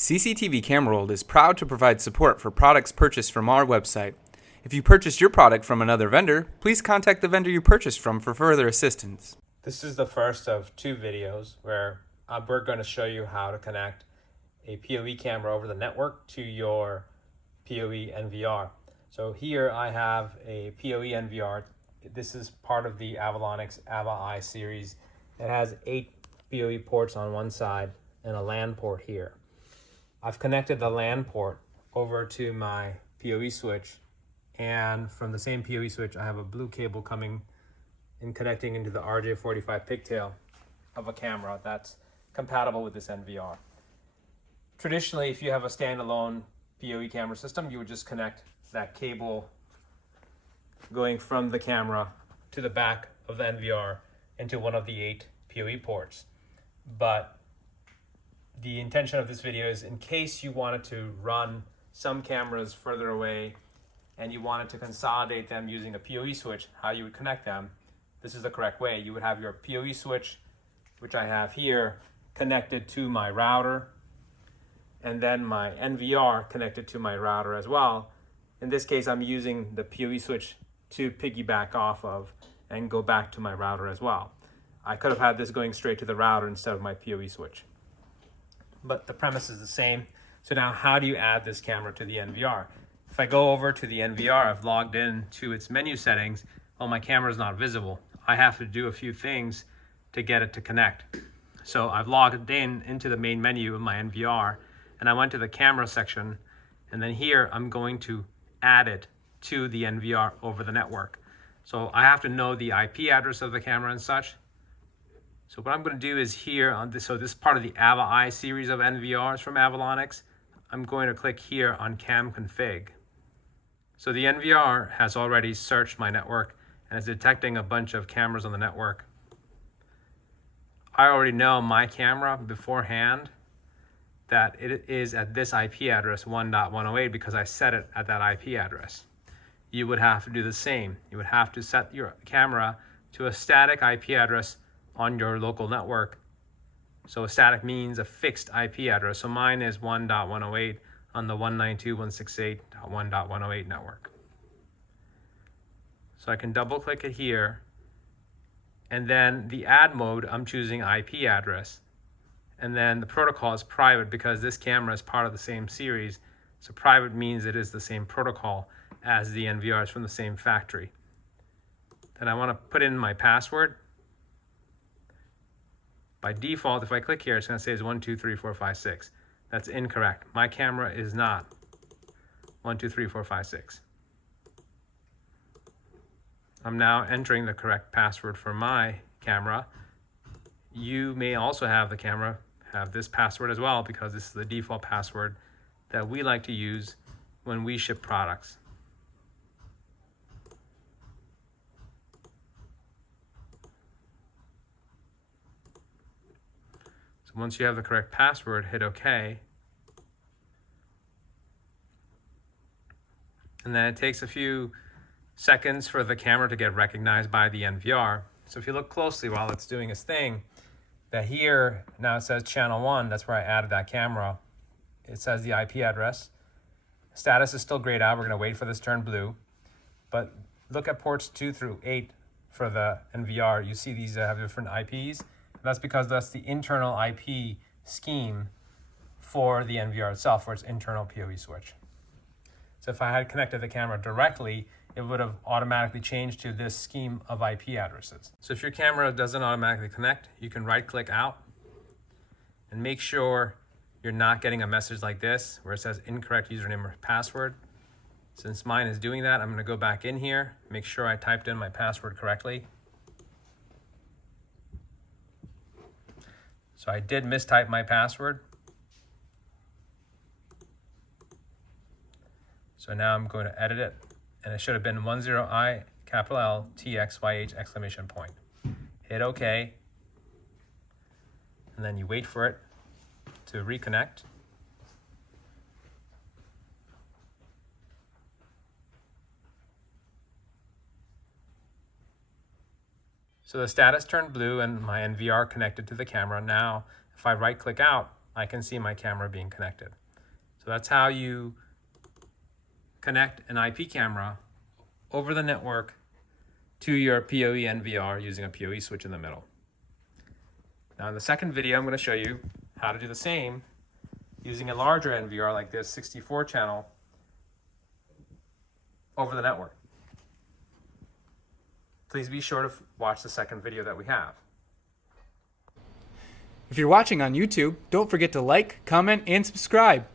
CCTV Camera World is proud to provide support for products purchased from our website. If you purchased your product from another vendor, please contact the vendor you purchased from for further assistance. This is the first of two videos where we're going to show you how to connect a PoE camera over the network to your PoE NVR. So here I have a PoE NVR. This is part of the AvaEye series. It has 8 PoE ports on one side and a LAN port here. I've connected the LAN port over to my PoE switch, and from the same PoE switch I have a blue cable coming and connecting into the RJ45 pigtail of a camera that's compatible with this NVR. Traditionally, if you have a standalone PoE camera system, you would just connect that cable going from the camera to the back of the NVR into one of the 8 PoE ports. But the intention of this video is in case you wanted to run some cameras further away and you wanted to consolidate them using a PoE switch, how you would connect them. This is the correct way. You would have your PoE switch, which I have here, connected to my router, and then my NVR connected to my router as well. In this case, I'm using the PoE switch to piggyback off of and go back to my router as well. I could have had this going straight to the router instead of my PoE switch, but the premise is the same. So now how do you add this camera to the NVR? If I go over to the NVR, I've logged in to its menu settings. Well, my camera is not visible. I have to do a few things to get it to connect. So I've logged in into the main menu of my NVR, and I went to the camera section, and then here I'm going to add it to the NVR over the network. So I have to know the IP address of the camera and such. So what I'm going to do is here on this, so this is part of the AvaEye series of NVRs from Avalonics. I'm going to click here on Cam Config. So the NVR has already searched my network and is detecting a bunch of cameras on the network. I already know my camera beforehand that it is at this IP address 1.108 because I set it at that IP address. You would have to do the same. You would have to set your camera to a static IP address on your local network. So a static means a fixed IP address. So mine is 1.108 on the 192.168.1.108 network. So I can double click it here, and then the add mode, I'm choosing IP address, and then the protocol is private because this camera is part of the same series. So private means it is the same protocol as the NVRs from the same factory. Then I want to put in my password. By default, if I click here, it's going to say it's 123456. That's incorrect. My camera is not 123456. I'm now entering the correct password for my camera. You may also have the camera have this password as well because this is the default password that we like to use when we ship products. So once you have the correct password, hit OK. And then it takes a few seconds for the camera to get recognized by the NVR. So if you look closely while it's doing its thing, that here now it says channel 1, that's where I added that camera. It says the IP address. Status is still grayed out. We're going to wait for this to turn blue. But look at ports 2 through 8 for the NVR. You see these have different IPs. That's because that's the internal IP scheme for the NVR itself, for its internal PoE switch. So if I had connected the camera directly, it would have automatically changed to this scheme of IP addresses. So if your camera doesn't automatically connect, you can right-click out and make sure you're not getting a message like this where it says incorrect username or password. Since mine is doing that, I'm going to go back in here, make sure I typed in my password correctly. So I did mistype my password. So now I'm going to edit it, and it should have been 10I capital L TXYH exclamation point. Hit OK, and then you wait for it to reconnect. So the status turned blue and my NVR connected to the camera. Now, if I right click out, I can see my camera being connected. So that's how you connect an IP camera over the network to your PoE NVR using a PoE switch in the middle. Now in the second video, I'm going to show you how to do the same using a larger NVR like this, 64 channel, over the network. Please be sure to watch the second video that we have. If you're watching on YouTube, don't forget to like, comment, and subscribe.